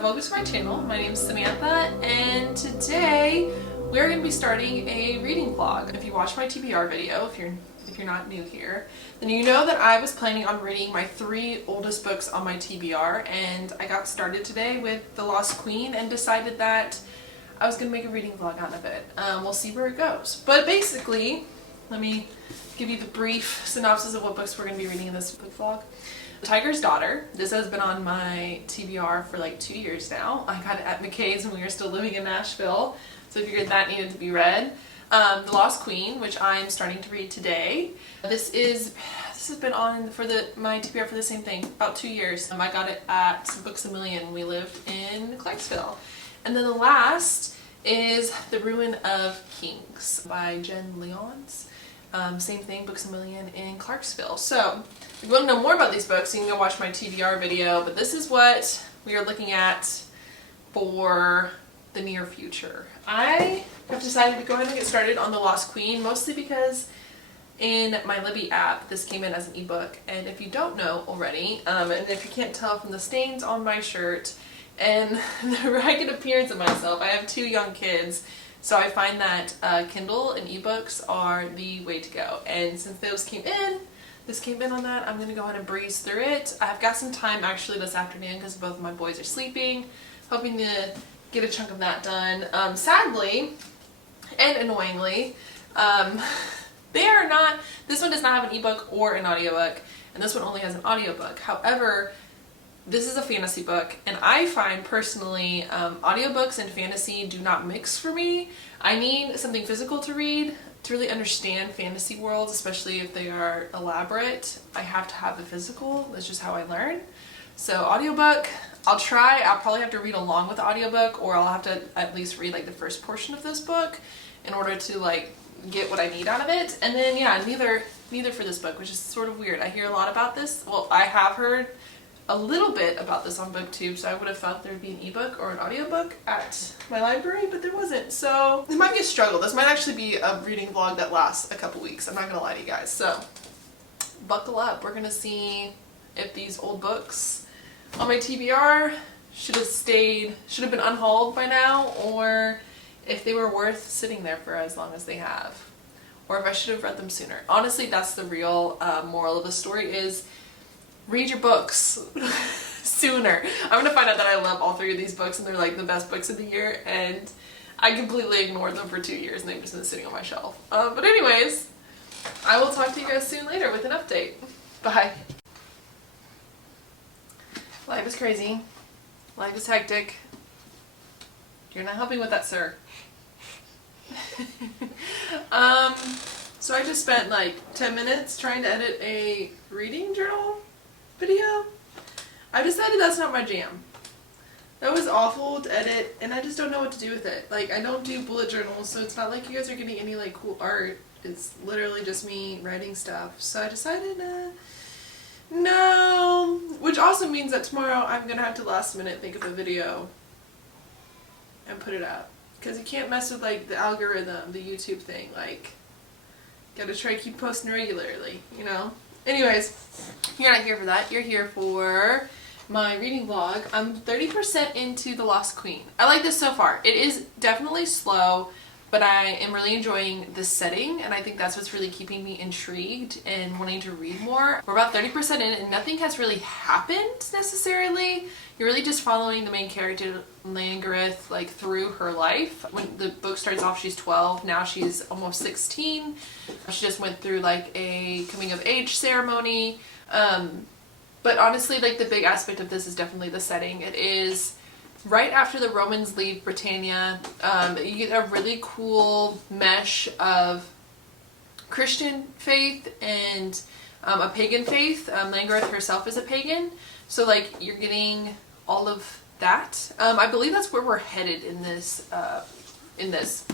welcome to my channel. My name is Samantha, and today we're going to be starting a reading vlog. If you watched my TBR video, if you're not new here, then you know that I was planning on reading my 3 oldest books on my TBR, and I got started today with The Lost Queen and decided that I was going to make a reading vlog out of it. We'll see where it goes. But basically, let me give you the brief synopsis of what books we're going to be reading in this book vlog. The Tiger's Daughter. This has been on my TBR for like 2 years now. I got it at McKay's when we were still living in Nashville, so I figured that needed to be read. The Lost Queen, which I'm starting to read today. This has been on for my TBR for the same thing, about 2 years. I got it at Books A Million. We lived in Clarksville. And then the last is The Ruin of Kings by Jen Leons. Same thing, Books A Million in Clarksville. So, if you want to know more about these books, you can go watch my TBR video, but this is what we are looking at for the near future. I have decided to go ahead and get started on The Lost Queen, mostly because in my Libby app, this came in as an ebook, and if you don't know already, and if you can't tell from the stains on my shirt and the ragged appearance of myself, I have 2 young kids, so I find that Kindle and ebooks are the way to go. And since this came in on that, I'm going to go ahead and breeze through it. I've got some time actually this afternoon because both of my boys are sleeping, hoping to get a chunk of that done. Sadly and annoyingly, this one does not have an ebook or an audiobook, and this one only has an audiobook. However, this is a fantasy book, and I find personally audiobooks and fantasy do not mix for me. I need something physical to read to really understand fantasy worlds, especially if they are elaborate. I have to have the physical. That's just how I learn. So audiobook, I'll try. I'll probably have to read along with the audiobook, or I'll have to at least read like the first portion of this book in order to like get what I need out of it. And then yeah, neither for this book, which is sort of weird. I hear a lot about this. Well, I have heard a little bit about this on BookTube, so I would have thought there would be an ebook or an audiobook at my library, but there wasn't. So it might be a struggle. This might actually be a reading vlog that lasts a couple weeks. I'm not gonna lie to you guys. So buckle up. We're gonna see if these old books on my TBR should have been unhauled by now, or if they were worth sitting there for as long as they have, or if I should have read them sooner. Honestly, that's the real moral of the story is read your books sooner. I'm gonna find out that I love all 3 of these books and they're like the best books of the year, and I completely ignored them for 2 years and they've just been sitting on my shelf. But anyways, I will talk to you guys soon later with an update. Bye. Life is crazy. Life is hectic. You're not helping with that, sir. So I just spent like 10 minutes trying to edit a reading journal video. I decided that's not my jam. That was awful to edit, and I just don't know what to do with it. Like, I don't do bullet journals, so it's not like you guys are getting any like cool art. It's literally just me writing stuff. So I decided no, which also means that tomorrow I'm gonna have to last minute think of a video and put it up, because you can't mess with like the algorithm, the YouTube thing. Like, gotta try to keep posting regularly, you know? Anyways, you're not here for that. You're here for my reading vlog. I'm 30% into The Lost Queen. I like this so far. It is definitely slow, but I am really enjoying this setting, and I think that's what's really keeping me intrigued and wanting to read more. We're about 30% in, and nothing has really happened necessarily. You're really just following the main character, Langareth, like through her life. When the book starts off, she's 12. Now she's almost 16. She just went through like a coming of age ceremony. But honestly, like the big aspect of this is definitely the setting. It is right after the Romans leave Britannia. You get a really cool mesh of Christian faith and a pagan faith. Langareth herself is a pagan. So like you're getting all of that. I believe that's where we're headed in this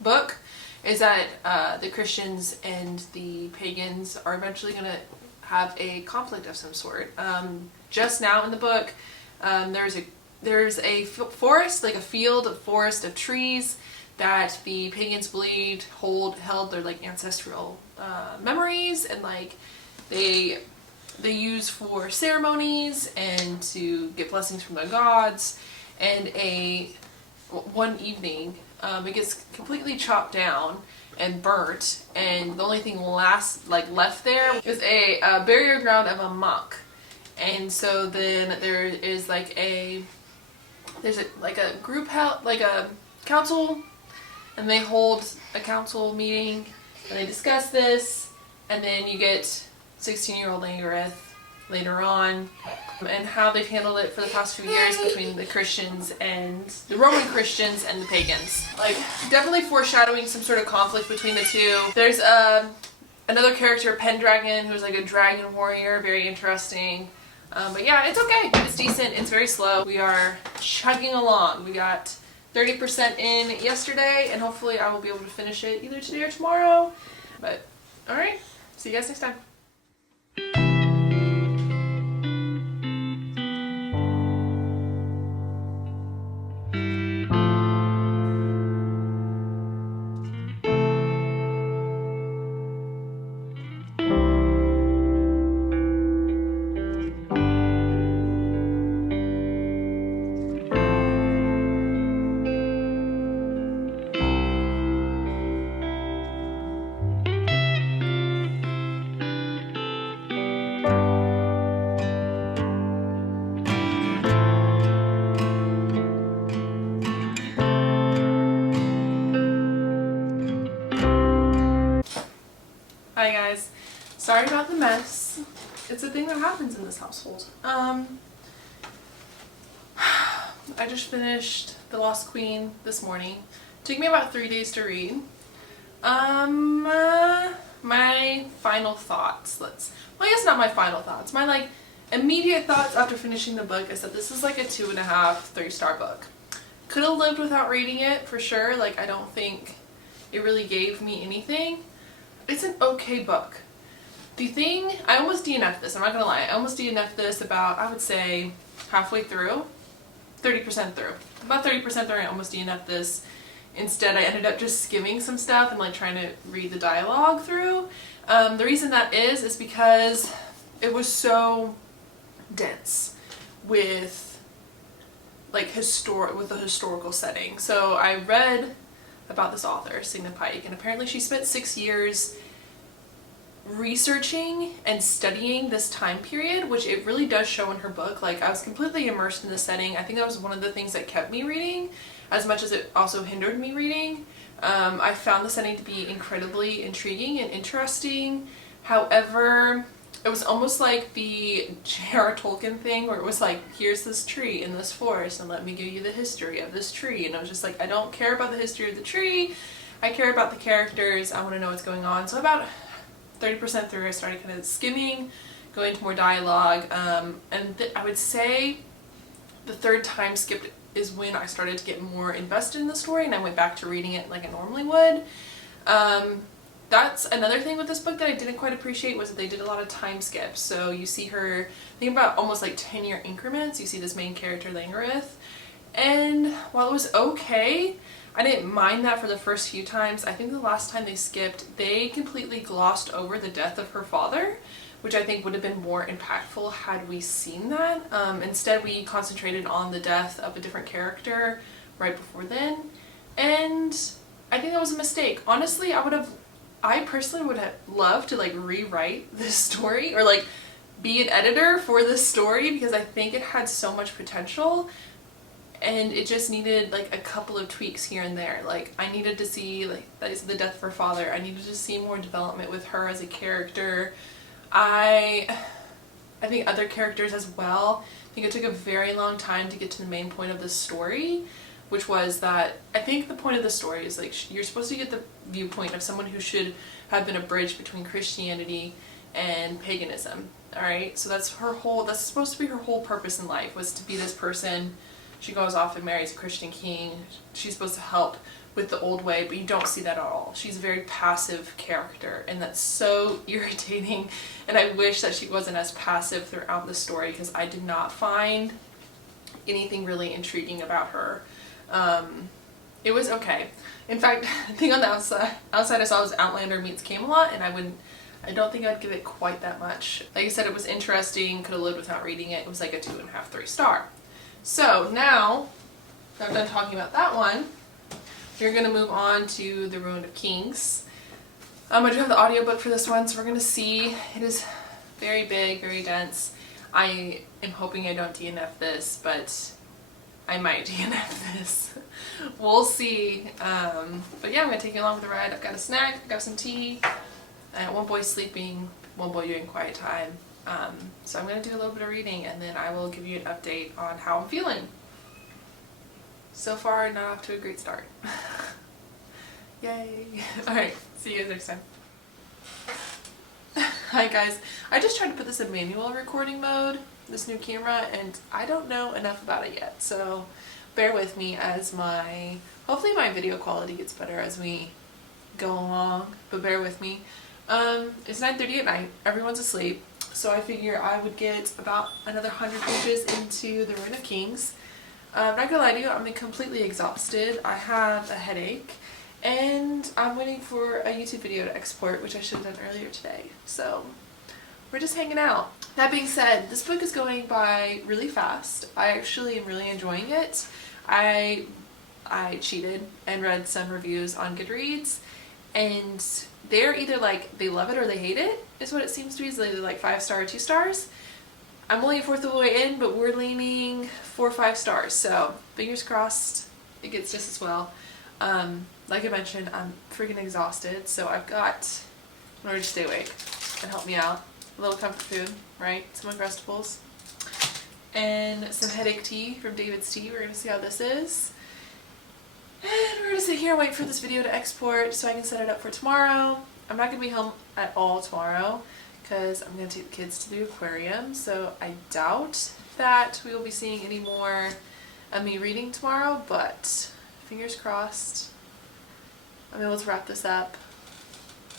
book, is that the Christians and the pagans are eventually going to have a conflict of some sort. Just now in the book, there's a forest, like a forest of trees that the pagans believed held their like ancestral memories, and like they use for ceremonies and to get blessings from the gods. and one evening it gets completely chopped down and burnt, and the only thing left there is a burial ground of a monk. And so then there's a group like a council, and they hold a council meeting and they discuss this, and then you get 16-year-old Langareth later on, and how they've handled it for the past few years between the Christians and the Roman Christians and the pagans. Like, definitely foreshadowing some sort of conflict between the two. There's another character, Pendragon, who's like a dragon warrior, very interesting. But yeah, it's okay. It's decent. It's very slow. We are chugging along. We got 30% in yesterday, and hopefully I will be able to finish it either today or tomorrow. But alright, see you guys next time. Hi guys, sorry about the mess. It's a thing that happens in this household. I just finished The Lost Queen this morning. It took me about 3 days to read. My final thoughts. Well, I guess not my final thoughts. My immediate thoughts after finishing the book is that this is like a 2.5, 3-star book. Could have lived without reading it for sure. Like, I don't think it really gave me anything. It's an okay book. I almost DNF'd this, I'm not gonna lie. I almost DNF'd this about, I would say, halfway through. 30% through. About 30% through, I almost DNF'd this. Instead, I ended up just skimming some stuff and like trying to read the dialogue through. The reason that is because it was so dense with the historical setting. So I read about this author, Signa Pike, and apparently she spent 6 years researching and studying this time period, which it really does show in her book. Like, I was completely immersed in the setting. I think that was one of the things that kept me reading, as much as it also hindered me reading. I found the setting to be incredibly intriguing and interesting. However, it was almost like the J.R. Tolkien thing, where it was like, here's this tree in this forest and let me give you the history of this tree. And I was just like, I don't care about the history of the tree. I care about the characters. I want to know what's going on. So about 30% through, I started kind of skimming, going to more dialogue. And I would say the third time skipped is when I started to get more invested in the story, and I went back to reading it like I normally would. That's another thing with this book that I didn't quite appreciate, was that they did a lot of time skips. So you see her, think about almost like 10-year increments. You see this main character, Langareth. And while it was okay, I didn't mind that for the first few times. I think the last time they skipped, they completely glossed over the death of her father, which I think would have been more impactful had we seen that. Instead, we concentrated on the death of a different character right before then. And I think that was a mistake. Honestly, I personally would have loved to like rewrite this story, or like be an editor for this story, because I think it had so much potential, and it just needed like a couple of tweaks here and there. Like, I needed to see, like, that is the death of her father. I needed to see more development with her as a character. I think other characters as well. I think it took a very long time to get to the main point of the story, which was that I think the point of the story is like, you're supposed to get the viewpoint of someone who should have been a bridge between Christianity and paganism. Alright, so that's supposed to be her whole purpose in life, was to be this person. She goes off and marries a Christian king. She's supposed to help with the old way, but you don't see that at all. She's a very passive character, and that's so irritating, and I wish that she wasn't as passive throughout the story, because I did not find anything really intriguing about her. It was okay. In fact, I think on the outside I saw was Outlander meets Camelot, and I don't think I'd give it quite that much. Like I said, it was interesting, could have lived without reading it. It was like a 2.5, 3 star. So now Now I'm done talking about that one. We're going to move on to the Ruin of Kings. I do have the audiobook for this one, so we're going to see. It is very big, very dense. I am hoping I don't DNF this, but I might DNF this. We'll see. But yeah, I'm going to take you along for the ride. I've got a snack, I've got some tea. One boy's sleeping, one boy doing quiet time. So I'm going to do a little bit of reading, and then I will give you an update on how I'm feeling. So far, not off to a great start. Yay! Alright, see you guys next time. Hi guys, I just tried to put this in manual recording mode, this new camera, and I don't know enough about it yet, so bear with me as hopefully my video quality gets better as we go along, but bear with me. It's 9:30 at night, everyone's asleep, so I figure I would get about another 100 pages into the Ruin of Kings. I'm not gonna lie to you, I'm completely exhausted. I have a headache, and I'm waiting for a YouTube video to export, which I should have done earlier today. So we're just hanging out. That being said, this book is going by really fast. I actually am really enjoying it. I cheated and read some reviews on Goodreads, and they're either like they love it or they hate it, is what it seems to be. It's either like 5-star or 2 stars. I'm only a fourth of the way in, but we're leaning 4 or 5 stars, so fingers crossed it gets just as well. Like I mentioned, I'm freaking exhausted, so I've got, in order to stay awake and help me out, a little comfort food, right? Some Uncrustables, and some headache tea from David's Tea. We're going to see how this is. And we're going to sit here and wait for this video to export so I can set it up for tomorrow. I'm not going to be home at all tomorrow because I'm going to take the kids to the aquarium, so I doubt that we will be seeing any more of me reading tomorrow, but fingers crossed I'm able to wrap this up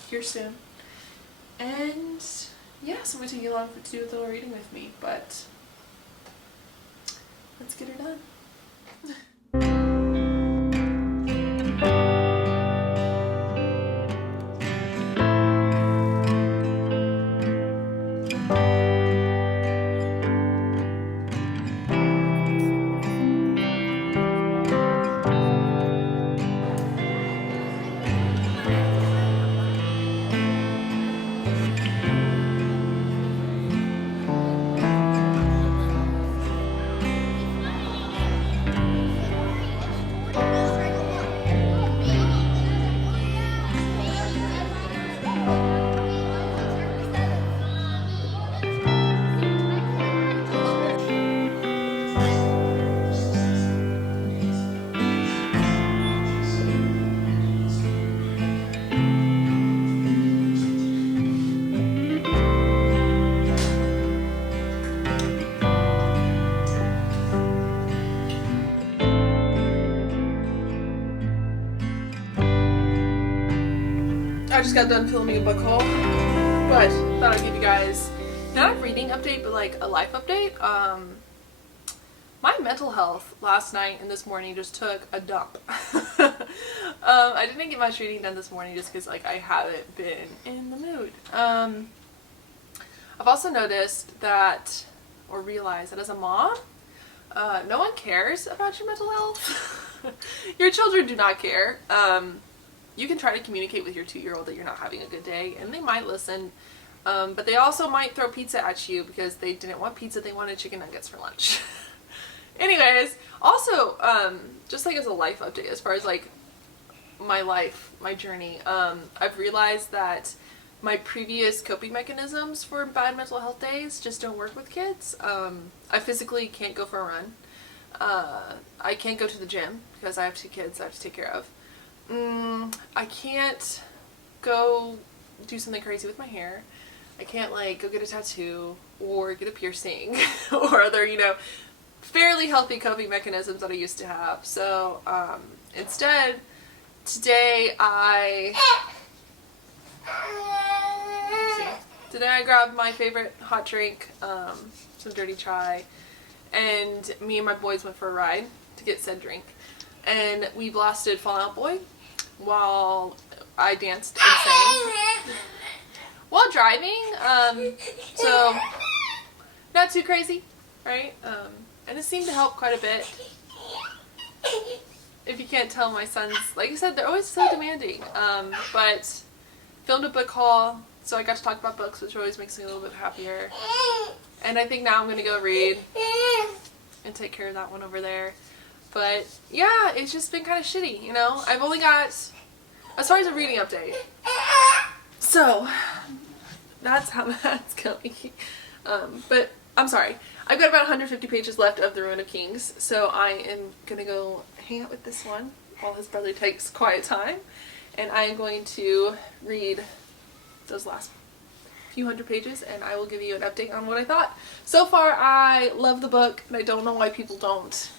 here soon. And yeah, so I'm going to take you along to do a little reading with me, but let's get her done. I just got done filming a book haul, but thought I'd give you guys not a reading update, but like a life update. My mental health last night and this morning just took a dump. I didn't get much reading done this morning just because like I haven't been in the mood. I've also noticed that, or realized that as a mom, no one cares about your mental health. Your children do not care. You can try to communicate with your 2-year-old that you're not having a good day, and they might listen, but they also might throw pizza at you because they didn't want pizza, they wanted chicken nuggets for lunch. Anyways, also, just like as a life update, as far as like my life, my journey, I've realized that my previous coping mechanisms for bad mental health days just don't work with kids. I physically can't go for a run. I can't go to the gym because I have 2 kids I have to take care of. I can't go do something crazy with my hair. I can't like go get a tattoo or get a piercing or other, you know, fairly healthy coping mechanisms that I used to have. So instead, today I grabbed my favorite hot drink, some dirty chai, and me and my boys went for a ride to get said drink. And we blasted Fall Out Boy while I danced and sang while driving, so not too crazy, right? And it seemed to help quite a bit. If you can't tell, my sons, like I said, they're always so demanding. But filmed a book haul, so I got to talk about books, which always makes me a little bit happier. And I think now I'm going to go read and take care of that one over there. But yeah, it's just been kind of shitty, you know? I've only got, as far as a reading update. So, that's how that's going. But I'm sorry. I've got about 150 pages left of The Ruin of Kings, so I am going to go hang out with this one while his brother takes quiet time. And I am going to read those last few hundred pages, and I will give you an update on what I thought. So far, I love the book, and I don't know why people don't.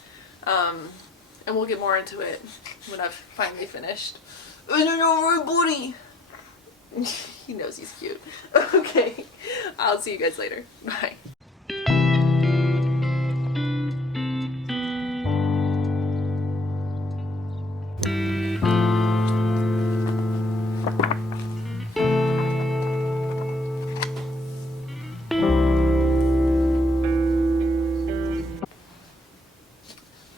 And we'll get more into it when I've finally finished. I don't know, buddy. He knows he's cute. Okay, I'll see you guys later. Bye.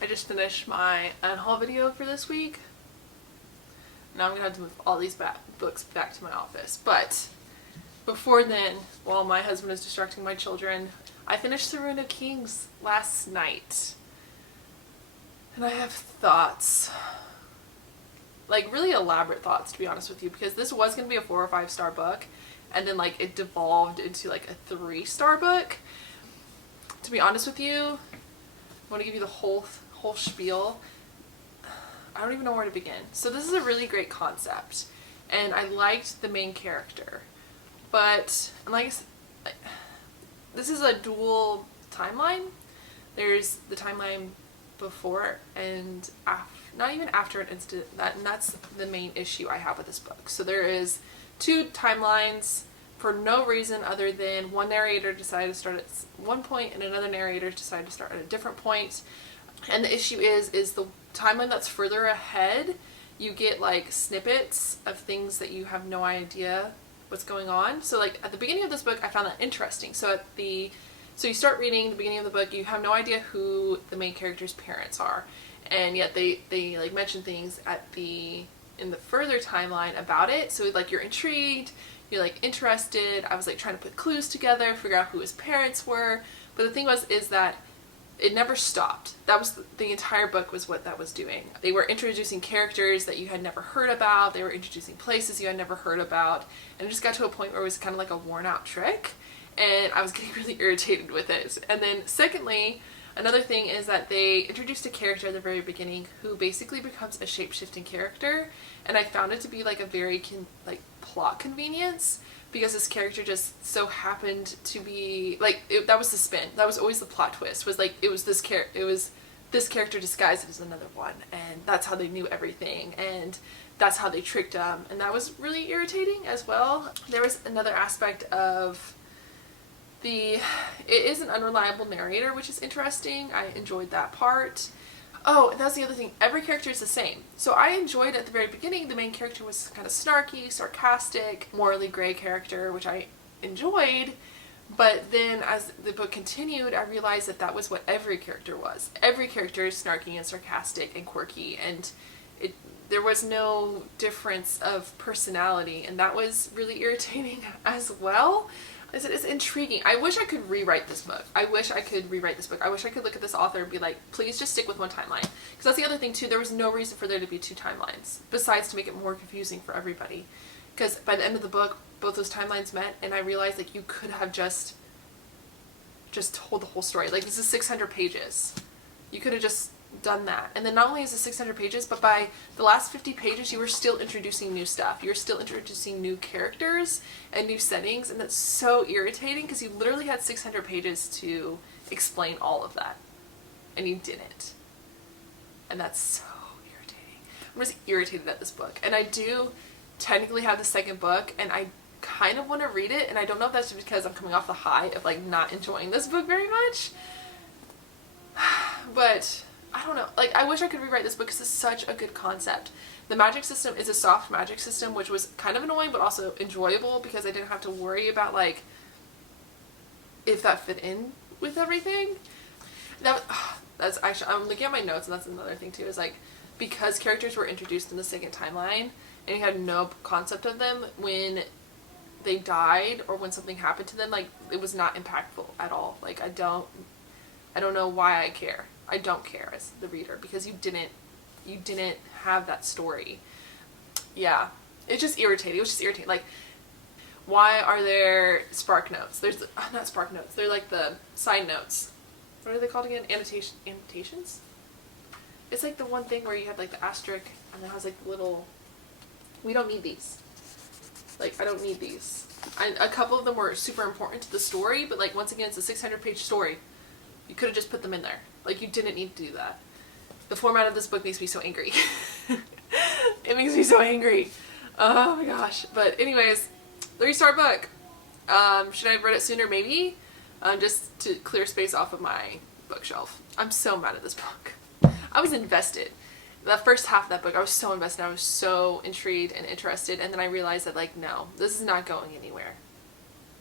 I just finished my unhaul video for this week. Now I'm gonna have to move all these books back to my office. But before then, while my husband is distracting my children, I finished The Ruin of Kings last night. And I have thoughts. Like really elaborate thoughts, to be honest with you, because this was gonna be a 4 or 5 star book, and then like it devolved into like a 3-star book. To be honest with you, I want to give you the whole spiel. I don't even know where to begin. So this is a really great concept, and I liked the main character, but like this is a dual timeline. There's the timeline before and not even after an instant, and that's the main issue I have with this book. So there is 2 timelines for no reason other than one narrator decided to start at one point and another narrator decided to start at a different point. And the issue is the timeline that's further ahead, you get like snippets of things that you have no idea what's going on. So like at the beginning of this book, I found that interesting. So you start reading the beginning of the book, you have no idea who the main character's parents are, and yet they like mention things in the further timeline about it. So like you're intrigued, you're like interested. I was like trying to put clues together, figure out who his parents were. But the thing is that it never stopped. That was the entire book was what that was doing. They were introducing characters that you had never heard about. They were introducing places you had never heard about. And it just got to a point where it was kind of like a worn out trick. And I was getting really irritated with it. And then secondly, another thing is that they introduced a character at the very beginning who basically becomes a shape-shifting character. And I found it to be like a very plot convenience, because this character just so happened to be like that was the spin. That was always the plot twist. Was like it was this character disguised as another one, and that's how they knew everything, and that's how they tricked them, and that was really irritating as well. There was another aspect of it is an unreliable narrator, which is interesting. I enjoyed that part. Oh, and that's the other thing. Every character is the same. So I enjoyed at the very beginning, the main character was kind of snarky, sarcastic, morally gray character, which I enjoyed. But then as the book continued, I realized that that was what every character was. Every character is snarky and sarcastic and quirky, and there was no difference of personality, and that was really irritating as well. It's intriguing. I wish I could rewrite this book. I wish I could look at this author and be like, please just stick with one timeline. Because that's the other thing too, there was no reason for there to be 2 timelines, besides to make it more confusing for everybody. Because by the end of the book, both those timelines met, and I realized like you could have just told the whole story. Like this is 600 pages. You could have just done that. And then not only is it 600 pages, but by the last 50 pages you were still introducing new stuff. You're still introducing new characters and new settings, and that's so irritating because you literally had 600 pages to explain all of that, and you didn't. And that's so irritating. I'm just irritated at this book. And I do technically have the second book, and I kind of want to read it, and I don't know if that's because I'm coming off the high of like not enjoying this book very much, but I don't know. Like, I wish I could rewrite this book because it's such a good concept. The magic system is a soft magic system, which was kind of annoying but also enjoyable because I didn't have to worry about like if that fit in with everything. That's actually, I'm looking at my notes, and that's another thing too, is like, because characters were introduced in the second timeline, and you had no concept of them when they died or when something happened to them, like, it was not impactful at all. Like, I don't know why I care. I don't care as the reader, because you didn't have that story. Yeah. It's just irritating. It was just irritating. Like, why are there spark notes? There's, not spark notes, they're like the side notes. What are they called again? Annotations? It's like the one thing where you have like the asterisk and it has like the little, we don't need these. Like, I don't need these. A couple of them were super important to the story, but like, once again, it's a 600-page story. You could have just put them in there. Like, you didn't need to do that. The format of this book makes me so angry. It makes me so angry. Oh my gosh. But anyways, 3-star book. Should I have read it sooner? Maybe. Just to clear space off of my bookshelf. I'm so mad at this book. I was invested. The first half of that book, I was so invested. I was so intrigued and interested. And then I realized that, like, no, this is not going anywhere.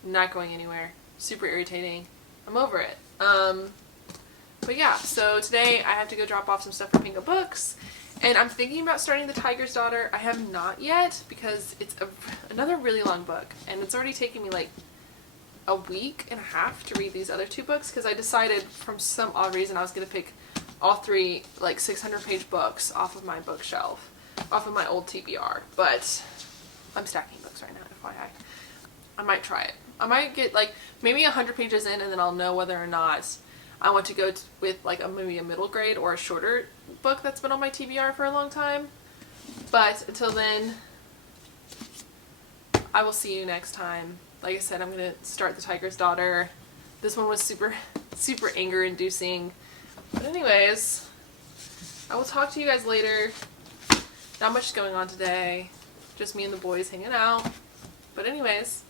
Not going anywhere. Super irritating. I'm over it. But yeah, so today I have to go drop off some stuff for pangobooks. And I'm thinking about starting The Tiger's Daughter. I have not yet, because it's another really long book. And it's already taken me like a week and a half to read these other 2 books, because I decided from some odd reason I was going to pick all 3 like 600-page books off of my bookshelf, off of my old TBR. But I'm stacking books right now, FYI. I might try it. I might get like maybe 100 pages in, and then I'll know whether or not I want to go with like maybe a middle grade or a shorter book that's been on my TBR for a long time. But until then, I will see you next time. Like I said, I'm going to start The Tiger's Daughter. This one was super anger inducing. But anyways, I will talk to you guys later. Not much going on today. Just me and the boys hanging out. But anyways,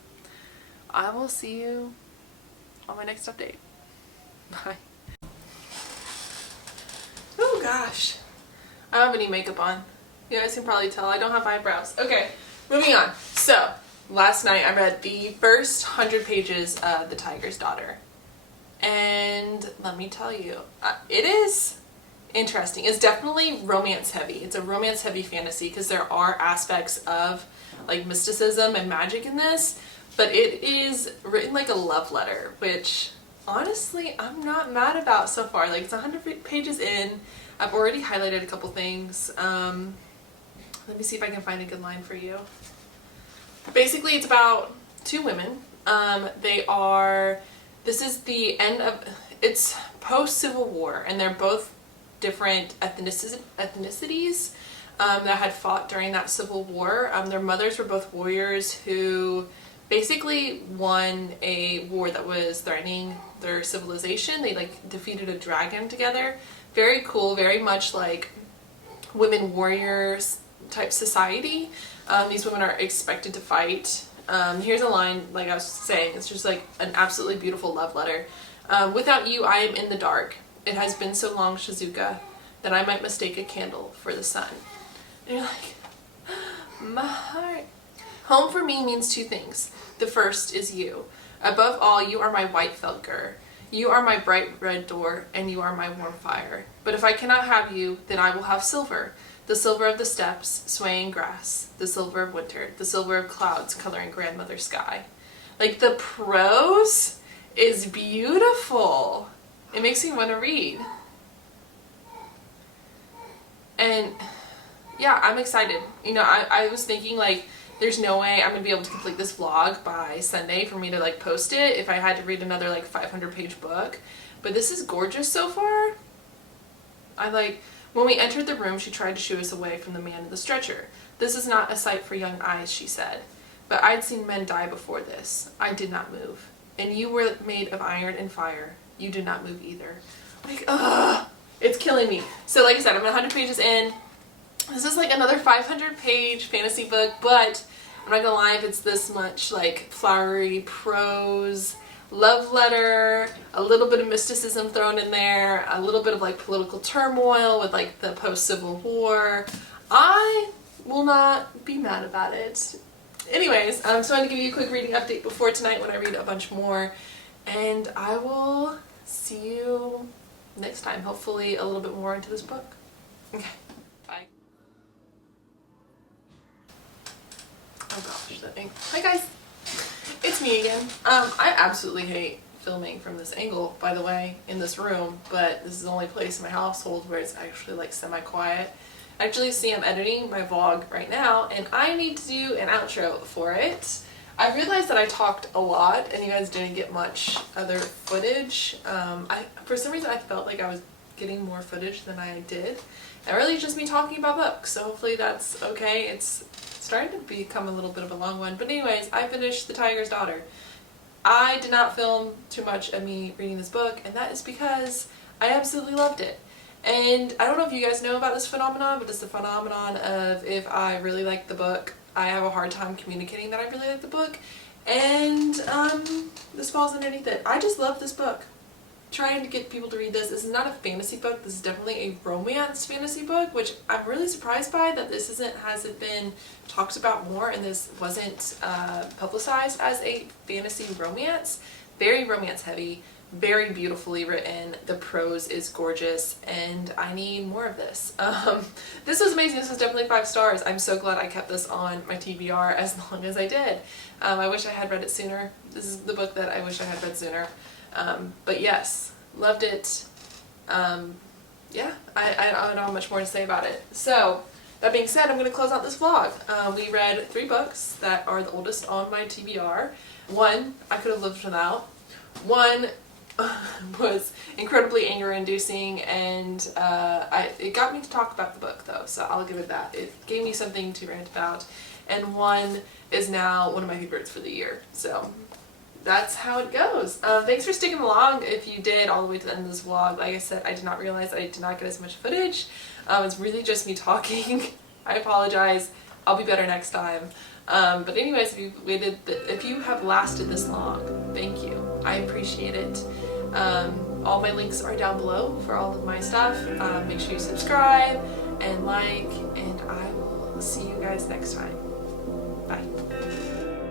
I will see you on my next update. Bye. Oh gosh. I don't have any makeup on. You guys can probably tell I don't have eyebrows. Okay, moving on. So, last night I read the first 100 pages of The Tiger's Daughter. And let me tell you, it is interesting. It's definitely romance heavy. It's a romance heavy fantasy, because there are aspects of like mysticism and magic in this, but it is written like a love letter, which honestly I'm not mad about so far. Like, it's 100 pages in. I've already highlighted a couple things. Let me see if I can find a good line for you. Basically, it's about 2 women. This is the end of, it's post-Civil War, and they're both different ethnicities that had fought during that Civil War. Their mothers were both warriors who basically won a war that was threatening their civilization. They like defeated a dragon together. Very cool, very much like women warriors type society. These women are expected to fight. Here's a line, like I was saying, it's just like an absolutely beautiful love letter. Without you, I am in the dark. It has been so long, Shizuka, that I might mistake a candle for the sun. And you're like, my heart. Home for me means 2 things. The first is you. Above all, you are my white felker. You are my bright red door, and you are my warm fire. But if I cannot have you, then I will have silver. The silver of the steppes, swaying grass. The silver of winter. The silver of clouds coloring grandmother's sky. Like, the prose is beautiful. It makes me want to read. And yeah, I'm excited. You know, I was thinking like, there's no way I'm gonna be able to complete this vlog by Sunday for me to like post it if I had to read another like 500-page book. But this is gorgeous so far. When we entered the room, she tried to shoo us away from the man in the stretcher. This is not a sight for young eyes, she said. But I'd seen men die before this. I did not move. And you were made of iron and fire. You did not move either. Like, ugh, it's killing me. So like I said, I'm 100 pages in. This is like another 500-page fantasy book, but I'm not gonna lie, if it's this much like flowery prose, love letter, a little bit of mysticism thrown in there, a little bit of like political turmoil with like the post-Civil War, I will not be mad about it. Anyways, so I want to give you a quick reading update before tonight when I read a bunch more, and I will see you next time, hopefully a little bit more into this book. Okay, bye. Oh gosh, that thing. Hi guys, it's me again. I absolutely hate filming from this angle, by the way, in this room, but this is the only place in my household where it's actually like semi-quiet. Actually, see, I'm editing my vlog right now, and I need to do an outro for it. I realized that I talked a lot, and you guys didn't get much other footage. For some reason, I felt like I was getting more footage than I did. And really just me talking about books, so hopefully that's okay. It's starting to become a little bit of a long one. But anyways, I finished The Tiger's Daughter. I did not film too much of me reading this book, and that is because I absolutely loved it. And I don't know if you guys know about this phenomenon, but it's the phenomenon of if I really like the book, I have a hard time communicating that I really like the book, and this falls underneath it. I just love this book. Trying to get people to read this. This is not a fantasy book. This is definitely a romance fantasy book, which I'm really surprised by that this hasn't been talked about more, and this wasn't publicized as a fantasy romance. Very romance heavy, very beautifully written. The prose is gorgeous, and I need more of this. This was amazing. This was definitely 5 stars. I'm so glad I kept this on my TBR as long as I did. I wish I had read it sooner. This is the book that I wish I had read sooner. But yes, loved it. Yeah, I don't know much more to say about it. So, that being said, I'm going to close out this vlog. We read 3 books that are the oldest on my TBR. 1 I could have lived without. 1 was incredibly anger-inducing, and it got me to talk about the book though, so I'll give it that. It gave me something to rant about. And 1 is now one of my favorites for the year. So that's how it goes. Thanks for sticking along if you did all the way to the end of this vlog. Like I said, I did not realize I did not get as much footage. It's really just me talking. I apologize. I'll be better next time. But anyways, if you have lasted this long, thank you. I appreciate it. All my links are down below for all of my stuff. Make sure you subscribe and like, and I will see you guys next time. Bye.